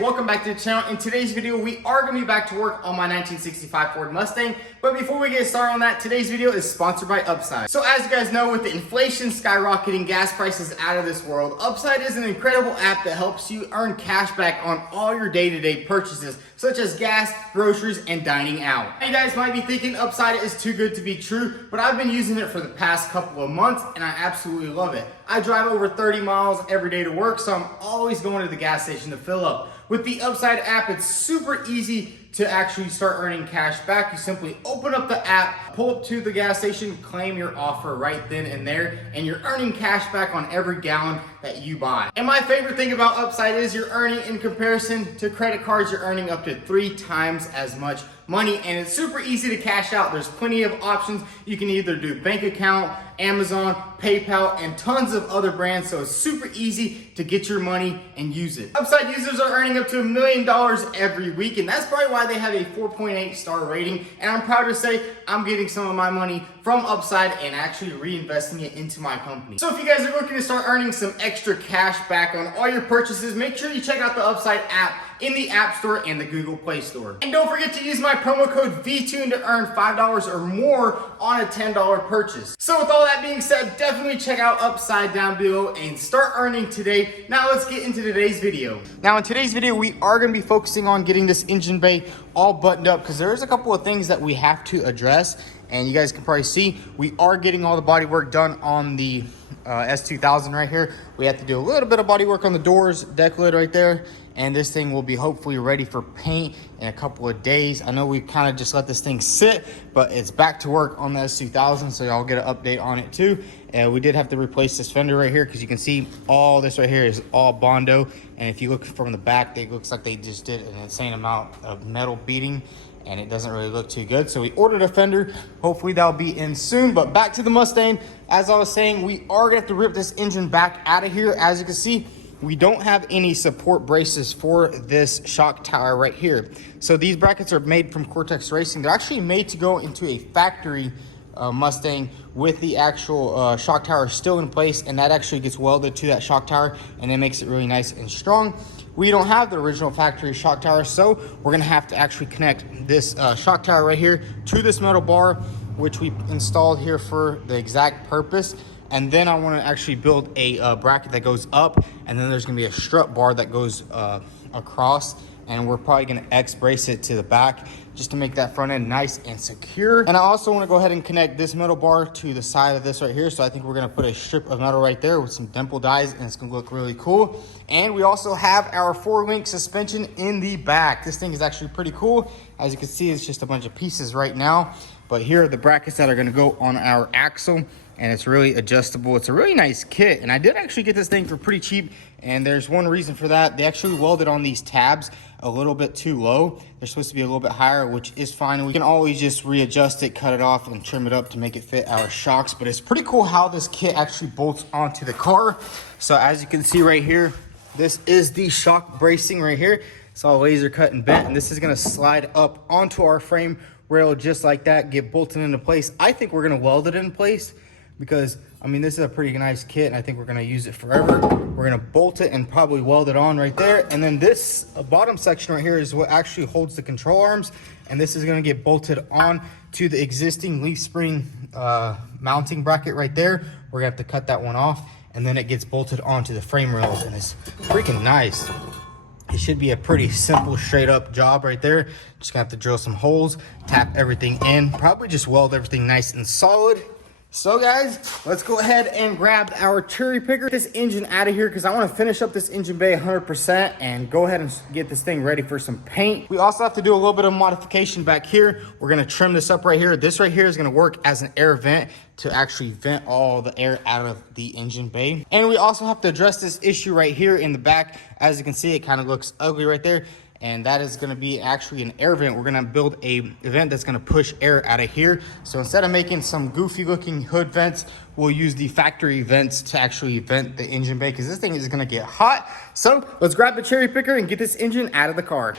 welcome back to the channel. In today's video, we are going to be back to work on my 1965 Ford Mustang. But before we get started on that, today's video is sponsored by Upside. So as you guys know, with the inflation skyrocketing, gas prices out of this world, Upside is an incredible app that helps you earn cash back on all your day-to-day purchases, such as gas, groceries, and dining out. You guys might be thinking Upside is too good to be true, but I've been using it for the past couple of months and I absolutely love it. I drive over 30 miles every day to work, so I'm always going to the gas station to fill up. With the Upside app, it's super easy to actually start earning cash back. You simply open up the app, pull up to the gas station, claim your offer right then and there, and you're earning cash back on every gallon that you buy. And my favorite thing about Upside is you're earning, in comparison to credit cards, you're earning up to 3 times as much money, and it's super easy to cash out. There's plenty of options. You can either do bank account, Amazon, PayPal, and tons of other brands, so it's super easy to get your money and use it. Upside users are earning up to $1 million every week, and that's probably why they have a 4.8 star rating, and I'm proud to say I'm getting some of my money from Upside and actually reinvesting it into my company. So if you guys are looking to start earning some extra cash back on all your purchases, make sure you check out the Upside app in the App Store and the Google Play Store. And don't forget to use my promo code VTUNE to earn $5 or more on a $10 purchase. So with all that being said, definitely check out Upside down below and start earning today. Now let's get into today's video. Now in today's video, we are gonna be focusing on getting this engine bay all buttoned up because there's a couple of things that we have to address. And you guys can probably see, we are getting all the body work done on the S2000 right here. We have to do a little bit of body work on the doors, deck lid right there. And this thing will be hopefully ready for paint in a couple of days. I know we kind of just let this thing sit, but it's back to work on the S2000, so y'all get an update on it too. And we did have to replace this fender right here because you can see all this right here is all Bondo. And if you look from the back, it looks like they just did an insane amount of metal beating, and it doesn't really look too good. So we ordered a fender. Hopefully that'll be in soon. But back to the Mustang. As I was saying, we are gonna have to rip this engine back out of here. As you can see, we don't have any support braces for this shock tower right here. So these brackets are made from Cortex Racing. They're actually made to go into a factory Mustang with the actual shock tower still in place, and that actually gets welded to that shock tower, and it makes it really nice and strong. We don't have the original factory shock tower, so we're gonna have to actually connect this shock tower right here to this metal bar, which we installed here for the exact purpose. And then I want to actually build a bracket that goes up, and then there's going to be a strut bar that goes across, and we're probably going to X-brace it to the back just to make that front end nice and secure. And I also want to go ahead and connect this metal bar to the side of this right here, so I think we're going to put a strip of metal right there with some dimple dies, and it's going to look really cool. And we also have our 4-link suspension in the back. This thing is actually pretty cool. As you can see, it's just a bunch of pieces right now, but here are the brackets that are going to go on our axle, and it's really adjustable. It's a really nice kit, and I did actually get this thing for pretty cheap, and there's one reason for that. They actually welded on these tabs a little bit too low. They're supposed to be a little bit higher, which is fine. We can always just readjust it, cut it off, and trim it up to make it fit our shocks. But it's pretty cool how this kit actually bolts onto the car. So as you can see right here, this is the shock bracing right here. It's all laser cut and bent, and this is gonna slide up onto our frame rail just like that, get bolted into place. I think we're gonna weld it in place because, I mean, this is a pretty nice kit, and I think we're gonna use it forever. We're gonna bolt it and probably weld it on right there. And then this bottom section right here is what actually holds the control arms, and this is gonna get bolted on to the existing leaf spring mounting bracket right there. We're gonna have to cut that one off, and then it gets bolted onto the frame rails, and it's freaking nice. It should be a pretty simple, straight up job right there. Just gonna have to drill some holes, tap everything in, probably just weld everything nice and solid. So guys, let's go ahead and grab our cherry picker, this engine out of here, because I want to finish up this engine bay 100% and go ahead and get this thing ready for some paint. We also have to do a little bit of modification back here. We're going to trim this up right here. This right here is going to work as an air vent to actually vent all the air out of the engine bay. And we also have to address this issue right here in the back. As you can see, it kind of looks ugly right there. And that is going to be actually an air vent. We're going to build a vent that's going to push air out of here. So instead of making some goofy looking hood vents, we'll use the factory vents to actually vent the engine bay, because this thing is going to get hot. So let's grab the cherry picker and get this engine out of the car.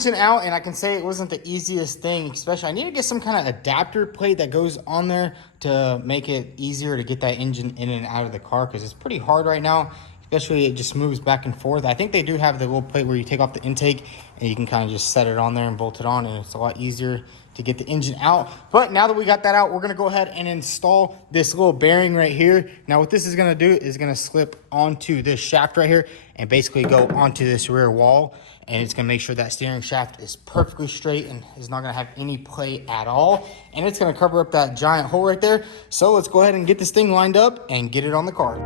engine out, and I can say it wasn't the easiest thing, especially I need to get some kind of adapter plate that goes on there to make it easier to get that engine in and out of the car, because it's pretty hard right now, especially it just moves back and forth. I think they do have the little plate where you take off the intake and you can kind of just set it on there and bolt it on, and it's a lot easier to get the engine out. But now that we got that out, we're gonna go ahead and install this little bearing right here. Now what this is gonna do is gonna slip onto this shaft right here and basically go onto this rear wall, and it's gonna make sure that steering shaft is perfectly straight and is not gonna have any play at all, and it's gonna cover up that giant hole right there. So let's go ahead and get this thing lined up and get it on the car.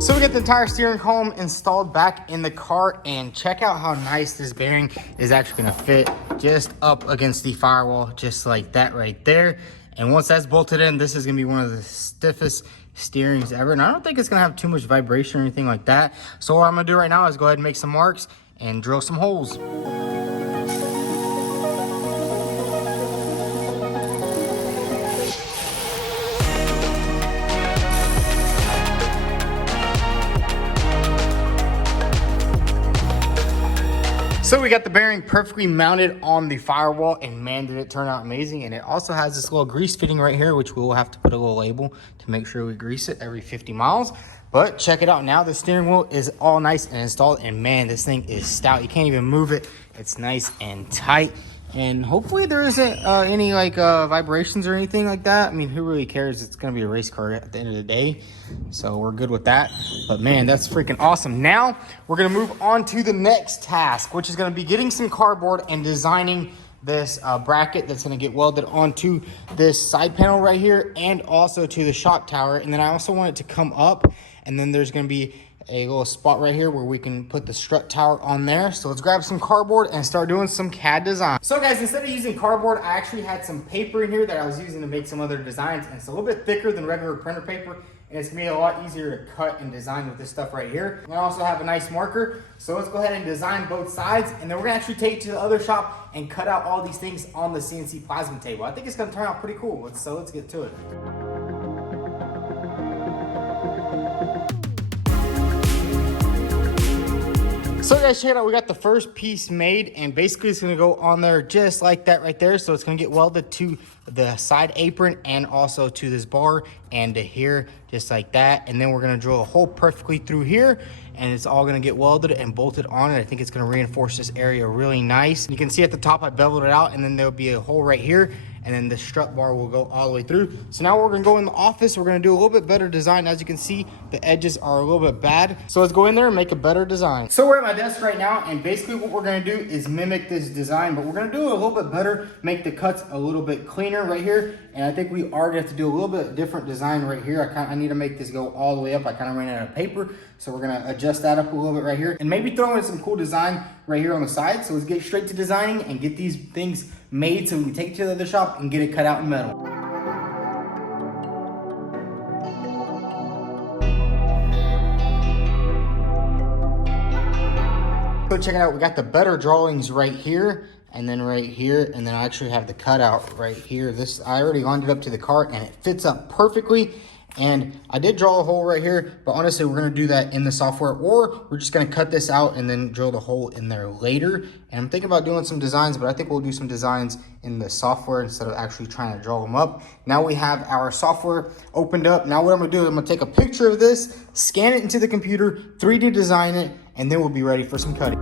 So we got the entire steering column installed back in the car, and check out how nice this bearing is actually gonna fit just up against the firewall, just like that right there. And once that's bolted in, this is gonna be one of the stiffest steerings ever. And I don't think it's gonna have too much vibration or anything like that. So what I'm gonna do right now is go ahead and make some marks and drill some holes. So we got the bearing perfectly mounted on the firewall, and man, did it turn out amazing. And it also has this little grease fitting right here, which we will have to put a little label to make sure we grease it every 50 miles. But check it out, now the steering wheel is all nice and installed, and man, this thing is stout. You can't even move it. It's nice and tight. And hopefully there isn't any vibrations or anything like that. I mean, who really cares? It's gonna be a race car at the end of the day, so we're good with that. But man, that's freaking awesome. Now we're gonna move on to the next task, which is gonna be getting some cardboard and designing this bracket that's gonna get welded onto this side panel right here, and also to the shock tower. And then I also want it to come up, and then there's gonna be a little spot right here where we can put the strut tower on there. So let's grab some cardboard and start doing some CAD design. So guys, instead of using cardboard, I actually had some paper in here that I was using to make some other designs, and it's a little bit thicker than regular printer paper, and it's gonna be a lot easier to cut and design with this stuff right here. And I also have a nice marker, so let's go ahead and design both sides, and then we're gonna actually take it to the other shop and cut out all these things on the CNC plasma table. I think it's gonna turn out pretty cool, so let's get to it. So guys, check it out, we got the first piece made, and basically it's gonna go on there just like that right there. So it's gonna get welded to the side apron and also to this bar and to here, just like that. And then we're gonna drill a hole perfectly through here, and it's all gonna get welded and bolted on it. I think it's gonna reinforce this area really nice. You can see at the top I beveled it out, and then there'll be a hole right here, and then the strut bar will go all the way through. So now we're gonna go in the office, we're gonna do a little bit better design. As you can see, the edges are a little bit bad. So let's go in there and make a better design. So we're at my desk right now, and basically what we're gonna do is mimic this design, but we're gonna do it a little bit better, make the cuts a little bit cleaner right here. And I think we are gonna have to do a little bit different design right here. I need to make this go all the way up. I kind of ran out of paper, so we're gonna adjust that up a little bit right here, and maybe throw in some cool design right here on the side. So let's get straight to designing and get these things made so we can take it to the other shop and get it cut out in metal. So check it out, we got the better drawings right here, and then right here, and then I actually have the cutout right here. This, I already lined it up to the cart, and it fits up perfectly. And I did draw a hole right here, but honestly, we're gonna do that in the software, or we're just gonna cut this out and then drill the hole in there later. And I'm thinking about doing some designs, but I think we'll do some designs in the software instead of actually trying to draw them up. Now we have our software opened up. Now what I'm gonna do is I'm gonna take a picture of this, scan it into the computer, 3D design it, and then we'll be ready for some cutting.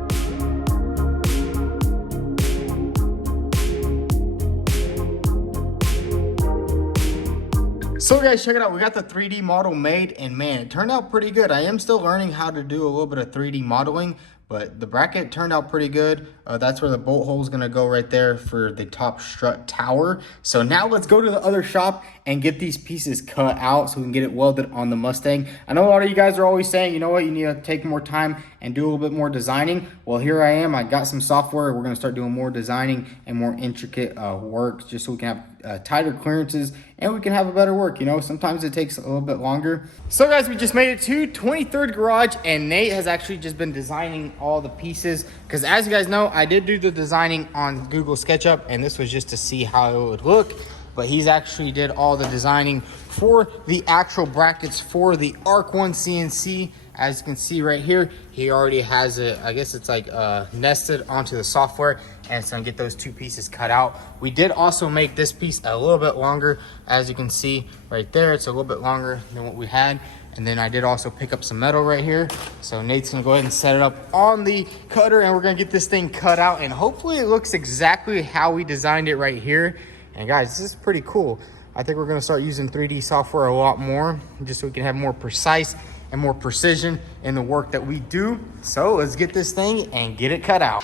So guys, check it out, we got the 3D model made, and man, it turned out pretty good. I am still learning how to do a little bit of 3D modeling, but the bracket turned out pretty good. That's where the bolt hole is gonna go right there for the top strut tower. So now let's go to the other shop and get these pieces cut out so we can get it welded on the Mustang. I know a lot of you guys are always saying, you know what, you need to take more time and do a little bit more designing. Well, here I am, I got some software. We're gonna start doing more designing and more intricate work, just so we can have tighter clearances and we can have a better work. You know, sometimes it takes a little bit longer. So guys, we just made it to 23rd Garage, and Nate has actually just been designing all the pieces, because as you guys know, I did do the designing on Google SketchUp, and this was just to see how it would look. but he's actually did all the designing for the actual brackets for the Arc One CNC. As you can see right here, he already has it, I guess it's like nested onto the software, and it's gonna get those two pieces cut out. We did also make this piece a little bit longer. As you can see right there, it's a little bit longer than what we had. And then I did also pick up some metal right here. So Nate's gonna go ahead and set it up on the cutter, and we're gonna get this thing cut out, and hopefully it looks exactly how we designed it right here. And guys, this is pretty cool. I think we're gonna start using 3D software a lot more, just so we can have more precise and more precision in the work that we do. So let's get this thing and get it cut out.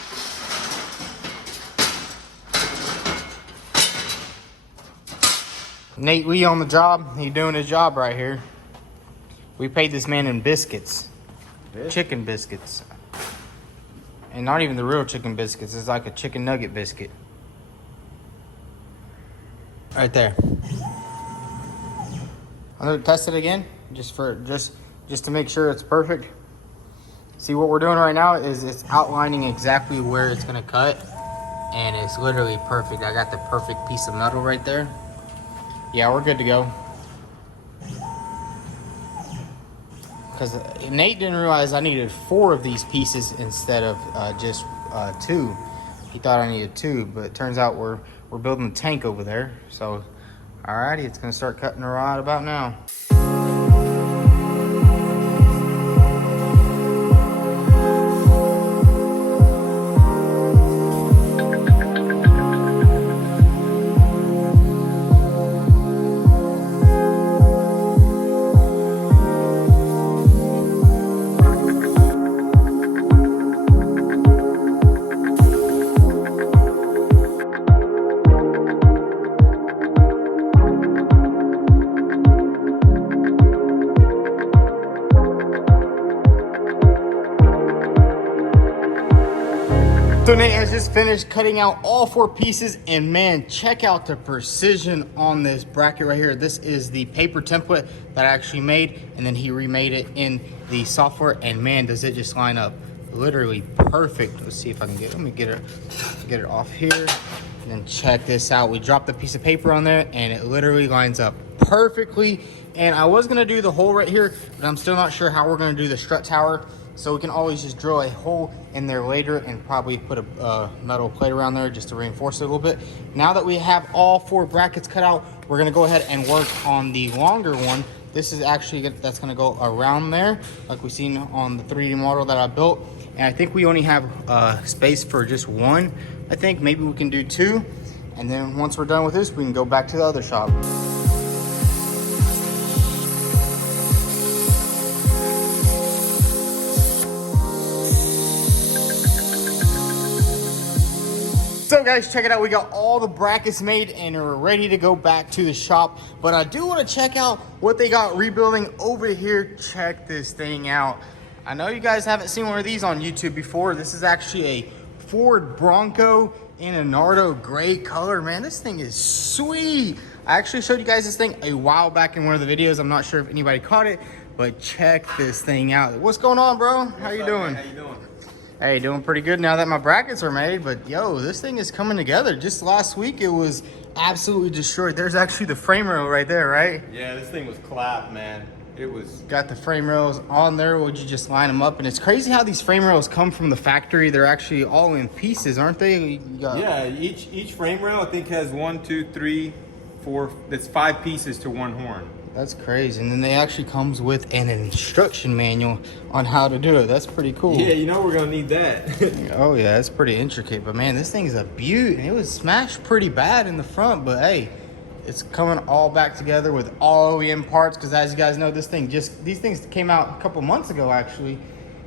Nate Lee on the job. He doing his job right here. We paid this man in biscuits, chicken biscuits. And not even the real chicken biscuits. It's like a chicken nugget biscuit. Right there. I'm gonna test it again, just to make sure it's perfect. See, what we're doing right now is it's outlining exactly where it's gonna cut, and it's literally perfect. I got the perfect piece of metal right there. Yeah, we're good to go. Because Nate didn't realize I needed 4 of these pieces instead of just 2. He thought I needed 2, but it turns out we're building a tank over there. So, alrighty, it's gonna start cutting right about now. So Nate has just finished cutting out all 4 pieces, and man, check out the precision on this bracket right here. This is the paper template that I actually made, and then he remade it in the software, and man, does it just line up literally perfect. Let's see if I can let me get it off here, and then check this out. We dropped a piece of paper on there, and it literally lines up perfectly. And I was gonna do the hole right here, but I'm still not sure how we're gonna do the strut tower. So we can always just drill a hole in there later and probably put a metal plate around there just to reinforce it a little bit. Now that we have all 4 brackets cut out, we're gonna go ahead and work on the longer one. This is actually, that's gonna go around there, like we seen on the 3D model that I built. And I think we only have space for just 1. I think maybe we can do 2. And then once we're done with this, we can go back to the other shop. So guys, check it out. We got all the brackets made and we're ready to go back to the shop. But I do want to check out what they got rebuilding over here. Check this thing out. I know you guys haven't seen one of these on YouTube before. This is actually a Ford Bronco in a Nardo gray color. Man, this thing is sweet. I actually showed you guys this thing a while back in one of the videos. I'm not sure if anybody caught it, but check this thing out. What's going on, bro? How you doing? How you doing? Hey, doing pretty good now that my brackets are made, but yo, this thing is coming together. Just last week, it was absolutely destroyed. There's actually the frame rail right there, right? Yeah, this thing was clapped, man. It was. Got the frame rails on there. Would you just line them up? And it's crazy how these frame rails come from the factory. They're actually all in pieces, aren't they? Yeah, each frame rail I think has 1, 2, 3, 4. That's 5 pieces to 1 horn. That's crazy. And then they actually comes with an instruction manual on how to do it. That's pretty cool. Yeah, you know we're gonna need that. Oh yeah, it's pretty intricate. But man, this thing's a beaut. It was smashed pretty bad in the front, but hey, it's coming all back together with all OEM parts. Because as you guys know, these things came out a couple months ago actually,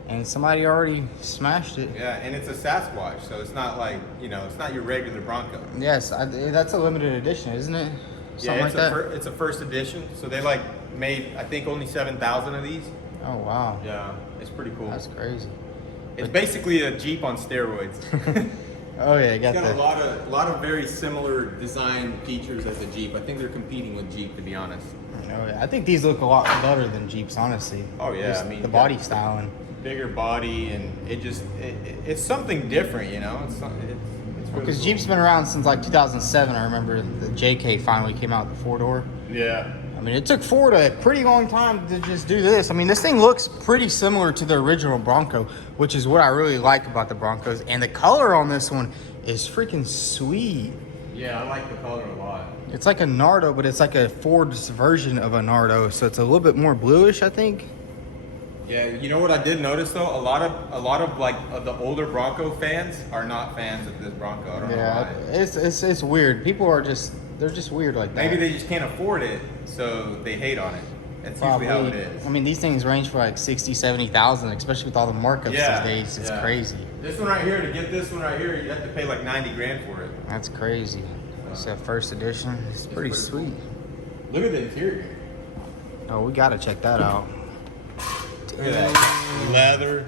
and somebody already smashed it. Yeah, and it's a Sasquatch, so it's not like, you know, it's not your regular Bronco. Yes, that's a limited edition, isn't it? Something Yeah, it's a first edition. So they like made, I think, only 7,000 of these. Oh wow. Yeah, it's pretty cool. That's crazy. It's basically a Jeep on steroids. Oh yeah, It's got a lot of very similar design features as a Jeep. I think they're competing with Jeep, to be honest. Oh yeah, I think these look a lot better than Jeeps, honestly. Oh yeah, Just I mean the body styling. Bigger body, and it's something different, you know. It's Because Jeep's been around since like 2007. I remember the JK finally came out with the 4-door. Yeah. I mean, it took Ford a pretty long time to just do this. I mean, this thing looks pretty similar to the original Bronco, which is what I really like about the Broncos. And the color on this one is freaking sweet. Yeah, I like the color a lot. It's like a Nardo, but it's like a Ford's version of a Nardo. So it's a little bit more bluish, I think. Yeah, you know what I did notice though? A lot of like the older Bronco fans are not fans of this Bronco. I don't know why. It's weird. People are they're just weird like that. Maybe they just can't afford it, so they hate on it. That's usually how it is. I mean, these things range for like 60, 70,000, especially with all the markups these days. It's crazy. This one right here, to get this one right here, you have to pay like 90 grand for it. That's crazy. It's a first edition. It's pretty sweet. Look at the interior. Oh, we gotta check that out. Look at that leather.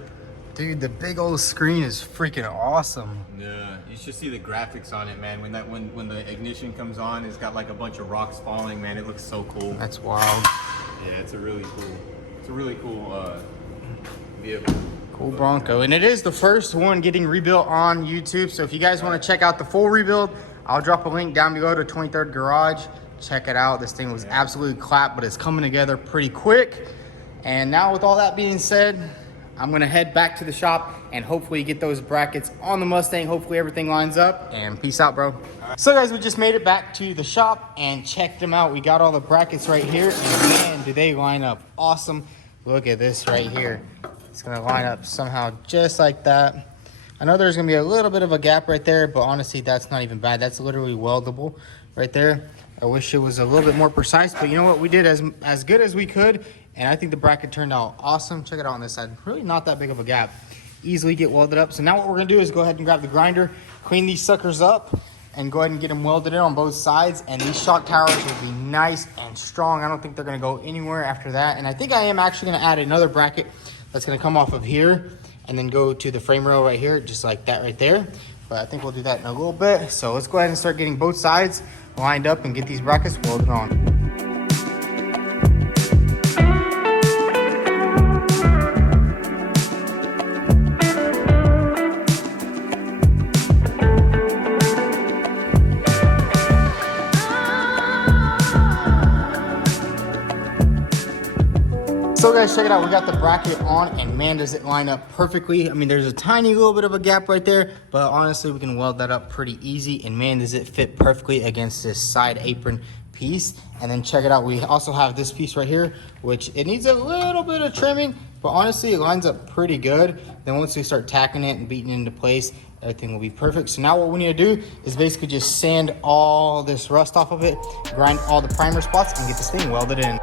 Dude, the big old screen is freaking awesome. Yeah, you should see the graphics on it, man. When the ignition comes on, it's got like a bunch of rocks falling, man. It looks so cool. That's wild. Yeah, it's a really cool vehicle. Cool Bronco. And it is the first one getting rebuilt on YouTube. So if you guys want to check out the full rebuild, I'll drop a link down below to 23rd Garage. Check it out. This thing was absolutely clapped, but it's coming together pretty quick. And now with all that being said, I'm gonna head back to the shop and hopefully get those brackets on the Mustang. Hopefully everything lines up, and peace out, bro. So guys, we just made it back to the shop and checked them out. We got all the brackets right here, and man, do they line up awesome. Look at this right here. It's gonna line up somehow just like that. I know there's gonna be a little bit of a gap right there, but honestly, that's not even bad. That's literally weldable right there. I wish it was a little bit more precise, but you know what? We did as good as we could. And I think the bracket turned out awesome. Check it out on this side. Really not that big of a gap. Easily get welded up. So now what we're gonna do is go ahead and grab the grinder, clean these suckers up, and go ahead and get them welded in on both sides. And these shock towers will be nice and strong. I don't think they're gonna go anywhere after that. And I think I am actually gonna add another bracket that's gonna come off of here and then go to the frame rail right here, just like that right there. But I think we'll do that in a little bit. So let's go ahead and start getting both sides lined up and get these brackets welded on. So guys, check it out. We got the bracket on, and man, does it line up perfectly. I mean, there's a tiny little bit of a gap right there, but honestly, we can weld that up pretty easy. And man, does it fit perfectly against this side apron piece. And then check it out. We also have this piece right here, which it needs a little bit of trimming, but honestly, it lines up pretty good. Then once we start tacking it and beating it into place, everything will be perfect. So now what we need to do is basically just sand all this rust off of it, grind all the primer spots, and get this thing welded in.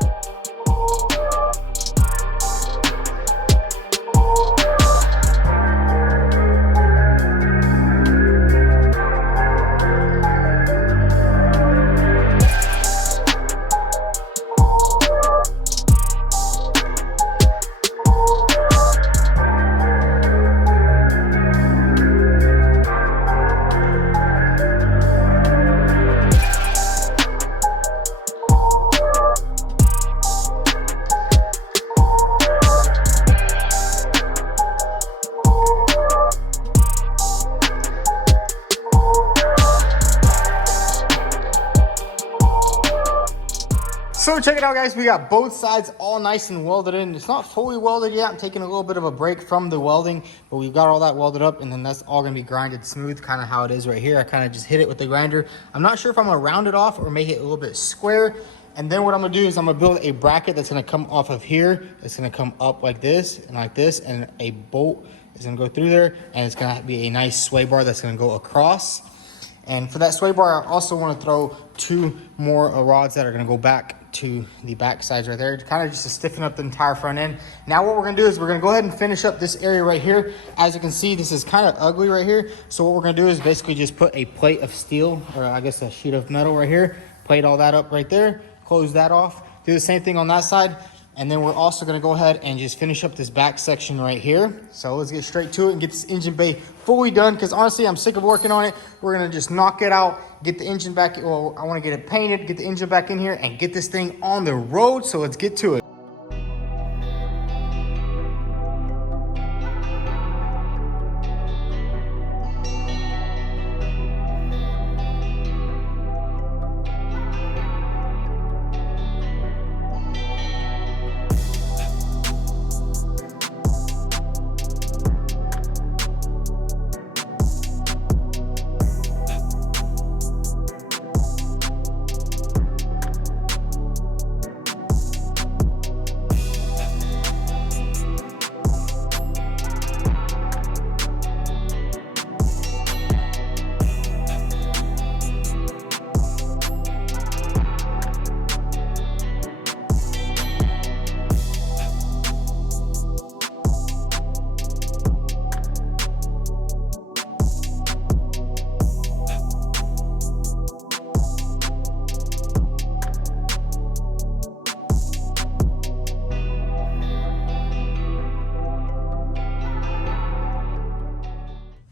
So check it out, guys. We got both sides all nice and welded in. It's not fully welded yet. I'm taking a little bit of a break from the welding, but we've got all that welded up, and then that's all gonna be grinded smooth, kind of how it is right here. I kind of just hit it with the grinder. I'm not sure if I'm gonna round it off or make it a little bit square. And then what I'm gonna do is I'm gonna build a bracket that's gonna come off of here. It's gonna come up like this, and a bolt is gonna go through there, and it's gonna be a nice sway bar that's gonna go across. And for that sway bar, I also want to throw 2 more rods that are going to go back to the back sides right there, kind of just to stiffen up the entire front end. Now what we're going to do is we're going to go ahead and finish up this area right here. As you can see, this is kind of ugly right here. So what we're going to do is basically just put a plate of steel, or I guess a sheet of metal right here, plate all that up right there, close that off, do the same thing on that side. And then we're also gonna go ahead and just finish up this back section right here. So let's get straight to it and get this engine bay fully done, because honestly, I'm sick of working on it. We're gonna just knock it out, get the engine back, well, I wanna get it painted, get the engine back in here, and get this thing on the road. So let's get to it.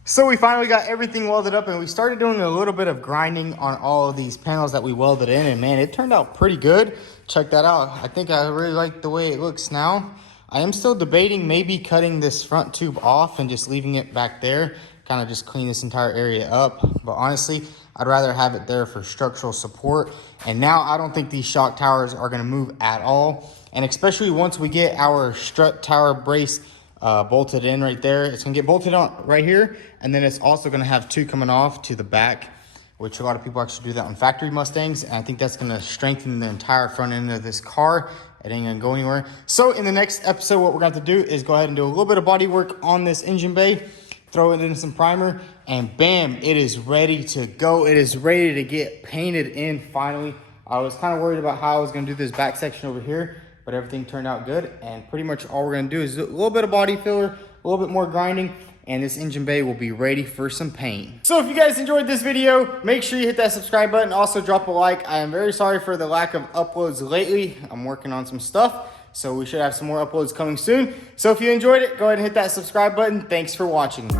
So we finally got everything welded up, and we started doing a little bit of grinding on all of these panels that we welded in, and man, it turned out pretty good. Check that out. I think I really like the way it looks now. I am still debating maybe cutting this front tube off and just leaving it back there, kind of just clean this entire area up. But honestly, I'd rather have it there for structural support. And now I don't think these shock towers are gonna move at all. And especially once we get our strut tower brace bolted in right there, it's gonna get bolted on right here, and then it's also gonna have two coming off to the back, which a lot of people actually do that on factory Mustangs, and I think that's gonna strengthen the entire front end of this car. It ain't gonna go anywhere. So in the next episode, what we're gonna have to do is go ahead and do a little bit of body work on this engine bay, throw it in some primer, and bam, it is ready to go. It is ready to get painted in finally. I was kind of worried about how I was gonna do this back section over here, but everything turned out good, and pretty much all we're gonna do is a little bit of body filler, a little bit more grinding, and this engine bay will be ready for some paint. So if you guys enjoyed this video, make sure you hit that subscribe button. Also drop a like. I am very sorry for the lack of uploads lately. I'm working on some stuff, so we should have some more uploads coming soon. So if you enjoyed it, go ahead and hit that subscribe button. Thanks for watching.